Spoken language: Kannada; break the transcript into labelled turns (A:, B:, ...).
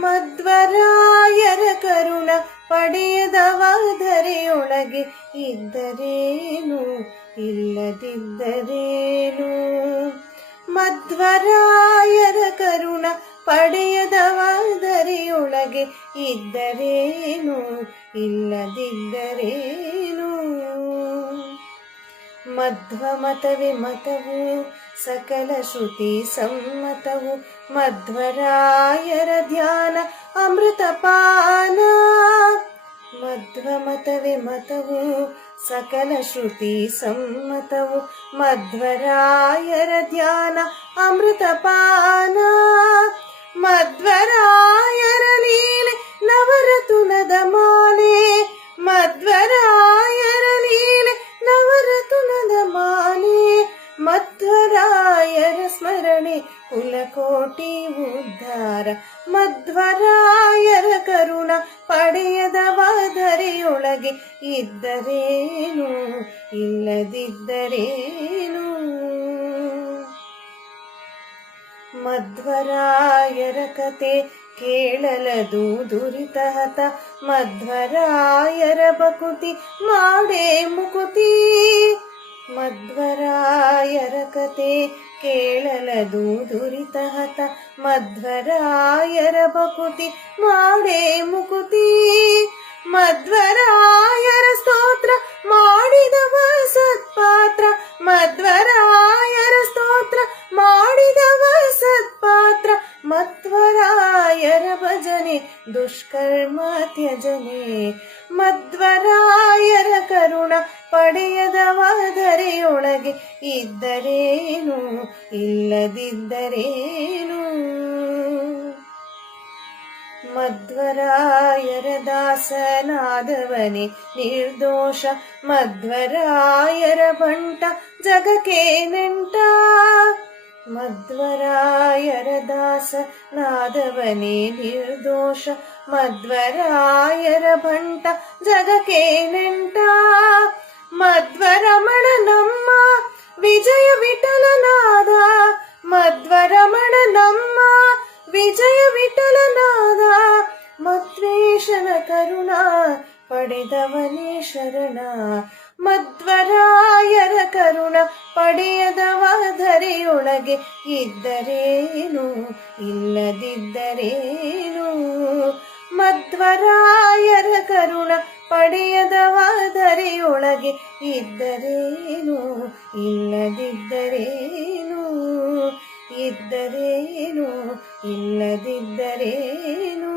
A: ಮಧ್ವರಾಯರ ಕರುಣ ಪಡೆಯದವಾದರೆಯೊಳಗೆ ಇದ್ದರೇನು? ಇಲ್ಲದಿದ್ದರೇನು? ಮಧ್ವರಾಯರ ಕರುಣ ಪಡೆಯದವಾದರೆಯೊಳಗೆ ಇದ್ದರೇನು? ಇಲ್ಲದಿದ್ದರೇನು? ಮಧ್ವ ಮತವೇ ಮತವು ಸಕಲ ಶ್ರುತಿ ಸಮ್ಮತವು ಮಧ್ವರಾಯರ ಧ್ಯಾನ ಅಮೃತಪಾನ ಮಧ್ವ ಮತವೇ ಮತವು ಸಕಲ ಶ್ರುತಿ ಸಮ್ಮತವು ಮಧ್ವರಾಯರ ಧ್ಯಾನ ಅಮೃತಪಾನ ಮಧ್ವರಾಯರ ಲೀಲೆ ನವರತುನದ ಮಾಲೆ ಕುಲಕೋಟಿ ಉದ್ಧಾರ, ಮಧ್ವರಾಯರ ಕರುಣ ಪಡೆಯದವಾದರೆಯೊಳಗೆ ಇದ್ದರೇನು? ಇಲ್ಲದಿದ್ದರೇನು? ಮಧ್ವರಾಯರ ಕತೆ ಕೇಳಲದು ದುರಿತಹತ ಮಧ್ವರಾಯರ ಬಕುತಿ, ಮಾಡೇ ಮುಕುತಿ. ಮಧ್ವರಾಯರ ಕತೆ ಕೇಳಲದು ದುರಿತಹತ ಮಧ್ವರಾಯರ ಬಕುತಿ ಮಾಡೇ ಮುಕುತಿ. ಮಧ್ವರಾಯರ ಸ್ತೋತ್ರ ಮಾಡಿದವ ಸತ್ಪಾತ್ರ. ಮಧ್ವರಾಯರ ಸ್ತೋತ್ರ ಮಾಡಿದವ ಸತ್ಪಾತ್ರ. ಭಜನೆ ದುಷ್ಕರ್ಮ ತ್ಯಜನೆ ಮಧ್ವರಾಯರ ಕರುಣ ಪಡೆಯದವಾದರೆಯೊಳಗೆ ಇದ್ದರೇನು ಇಲ್ಲದಿದ್ದರೇನು? ಮಧ್ವರಾಯರ ದಾಸನಾದವನೇ ನಿರ್ದೋಷ ಮಧ್ವರಾಯರ ಬಂಟ ಜಗಕ್ಕೆ ನೆಂಟ ಮಧ್ವರಾಯರ ದಾಸನಾದವನೇ ನಿರ್ದೋಷ ಮಧ್ವರಾಯರ ಬಂಟ ಜಗಕ್ಕೆ ನೆಂಟ ಮಧ್ವರಮಣ ನಮ್ಮ ವಿಜಯ ವಿಠಲನಾದ ಮಧ್ವರಮಣ ನಮ್ಮ ವಿಜಯ ವಿಠಲನಾದ ಮಧ್ವೇಶನ ಕರುಣ ಪಡೆದವನೇ ಶರಣ ಮಧ್ವರಾಯರ ಕರುಣ ಪಡೆಯದವಾದರೆಯೊಳಗೆ ಇದ್ದರೇನು? ಇಲ್ಲದಿದ್ದರೇನು? ಮಧ್ವರಾಯರ ಕರುಣ ಪಡೆಯದವಾದರೆಯೊಳಗೆ ಇದ್ದರೇನು? ಇಲ್ಲದಿದ್ದರೇನು? ಇದ್ದರೇನು? ಇಲ್ಲದಿದ್ದರೇನು?